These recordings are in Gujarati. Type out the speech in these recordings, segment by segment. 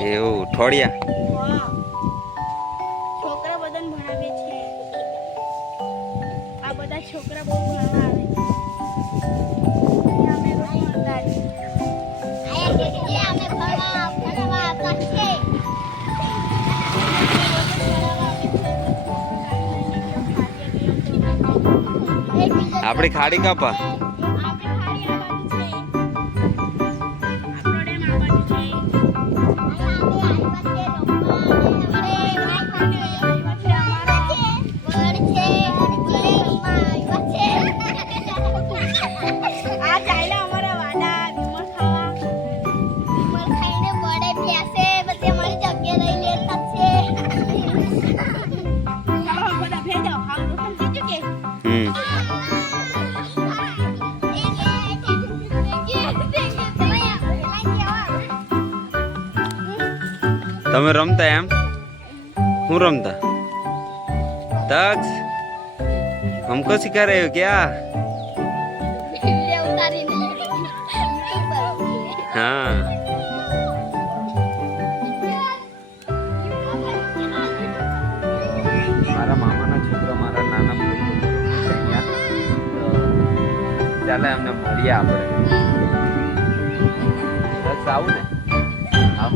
એવું ઠોડિયા છોકરા બધાને ભણાવે છે. આ બધા છોકરા બહુ ભણવા આવે છે. અમે રોજ ભણતા છીએ. અમે ભણવા આવતા છીએ. આપણી ખાડી કાપા તમે રમતા એમ હું રમતા तक्ष हमको सिखा रहे हो क्या हाँ મારા મામાના છોકરા મારા નાના ભાઈ તો ચાલે અમને મળીએ આપણે તક્ष આવું ને આવ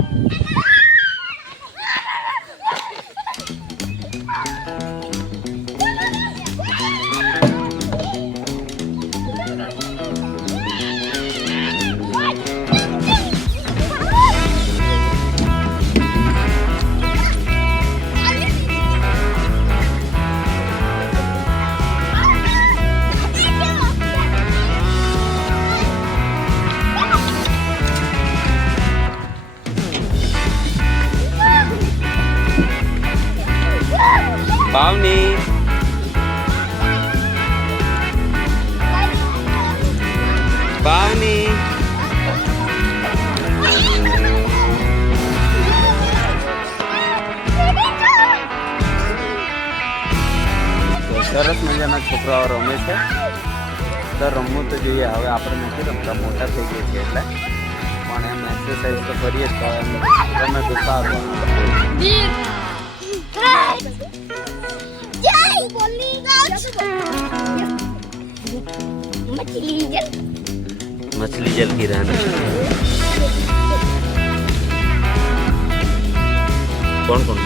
पावनी पावनी तो सरस मजाना छोकराओ रमे छे तो रमવું તો જોઈએ હવે આપણે નથી રમતા મોટા થઈ ગયા છે એટલે પણ એમ એક્સરસાઇઝ તો કરીએ તો એમ રમે તો સારું मछली जल की रहना कौन कौन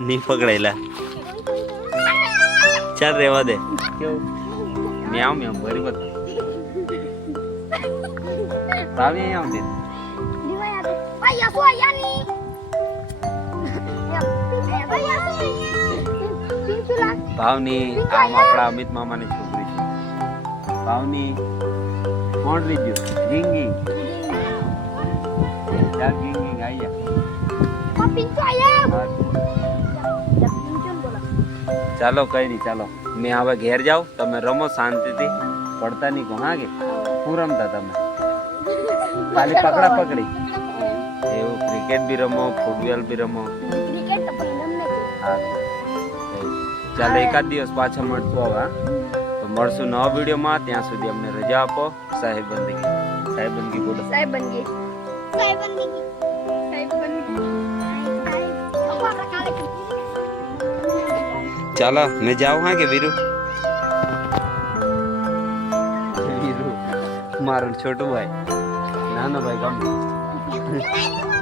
नहीं पकड़ेला चल रेवा दे क्यों म्याऊ म्याऊ बरी बता तावी यहाँ दे भावनी आम अपना अमित मामा ने छोकरी छे भावनी कौन रीजू गिंगी यार गिंगी आई जा ચાલો કઈ નહીં ચાલો મેં હવે ઘેર જાઉં તમે રમો શાંતિથી પડતા નહીં કહો હા કે શું રમતા તમે ખાલી પકડા પકડી એવું ક્રિકેટ બી રમો ફૂટબોલ બી રમો હા ચાલો એકાદ દિવસ પાછા મળશું હવે તો મળશું નવા વિડીયોમાં ત્યાં સુધી અમને રજા આપો સાહેબ બંદગી બોલો સાહેબ બંદગી चलो मैं जाऊँ हाँ के वीरू मारो छोटू भाई नाना भाई कम